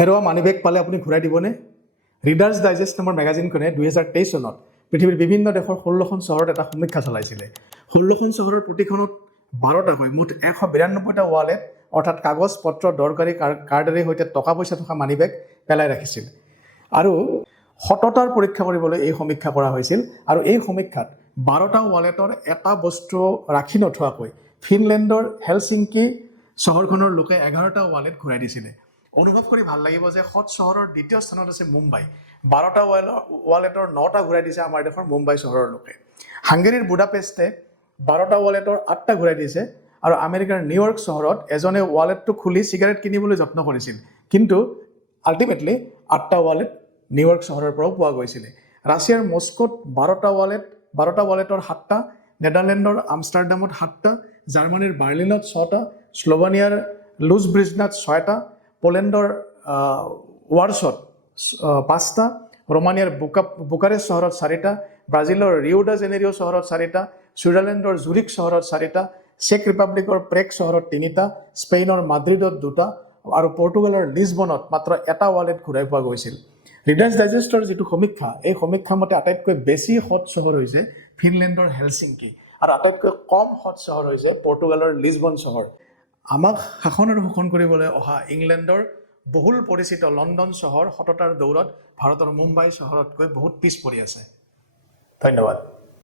হেৰুৱা মানিবেগ পালে আপুনি ঘূৰাই দিবনে? ৰিডাৰ্ছ ডাইজেষ্ট নামৰ মেগাজিনখনে 2023 চনত পৃথিৱীৰ বিভিন্ন দেশৰ 16খন চহৰত এটা সমীক্ষা চলাইছিলে। 16খন চহৰৰ প্ৰতিখনত 12টাকৈ মুঠ 192টা ৱালেট অৰ্থাৎ কাগজ পত্ৰ দৰকাৰী কাৰ্ডেৰে সৈতে টকা পইচা থকা মানিবেগ পেলাই ৰাখিছিল। আৰু সততাৰ পৰীক্ষা কৰিবলৈ এই সমীক্ষা কৰা হৈছিল। আৰু এই সমীক্ষাত 12টা ৱালেটৰ এটা বস্তু ৰাখি নথোৱাকৈ ফিনলেণ্ডৰ হেলচিংকি চহৰখনৰ লোকে 11টা ৱালেট ঘূৰাই দিছিলে। অনুভৱ কৰি ভাল লাগিব যে সৎ চহৰৰ দ্বিতীয় স্থানত আছে মুম্বাই। 12টা ৱালেটৰ 9টা ঘূৰাই দিছে আমাৰ দেশৰ মুম্বাই চহৰৰ লোকে। হাংগেৰীৰ বুদাপেষ্টে 12টা ৱালেটৰ 8টা ঘূৰাই দিছে। আৰু আমেৰিকাৰ নিউয়ৰ্ক চহৰত এজনে ৱালেটটো খুলি চিগাৰেট কিনিবলৈ যত্ন কৰিছিল, কিন্তু আল্টিমেটলি 8টা ৱালেট নিউয়ৰ্ক চহৰৰ পৰাও পোৱা গৈছিলে। ৰাছিয়াৰ মস্কোত 12টা ৱালেটৰ 7টা, নেদাৰলেণ্ডৰ আমষ্টাৰডামত 7টা, জাৰ্মানীৰ বাৰ্লিনত 6টা, স্লোভানিয়াৰ লুজব্ৰিজনাত 6টা, পোলেণ্ডৰ ৱাৰ্ছত 5টা, ৰোমানিয়াৰ বুকাৰেষ্ট চহৰত 4টা, ব্ৰাজিলৰ ৰিঅ' ডা জেনেৰিঅ' চহৰত 4টা, ছুইজাৰলেণ্ডৰ জুৰিক চহৰত 4টা, চেক ৰিপাব্লিকৰ প্ৰেগ চহৰত 3টা, স্পেইনৰ মাদ্ৰিদত 2টা আৰু পৰ্তুগালৰ লিছবনত মাত্ৰ এটা ৱালেট ঘূৰাই পোৱা গৈছিল। ৰিডাৰ্ছ ডাইজেষ্টৰ যিটো সমীক্ষা, এই সমীক্ষা মতে আটাইতকৈ বেছি সৎ চহৰ হৈছে ফিনলেণ্ডৰ হেলচিংকি আৰু আটাইতকৈ কম সৎ চহৰ হৈছে পৰ্তুগালৰ লিছবন চহৰ। আমাক শাসন আৰু শোষণ কৰিবলৈ অহা ইংলেণ্ডৰ বহুল পৰিচিত লণ্ডন চহৰ সততাৰ দৌৰত ভাৰতৰ মুম্বাই চহৰতকৈ বহুত পিছ পৰি আছে। ধন্যবাদ।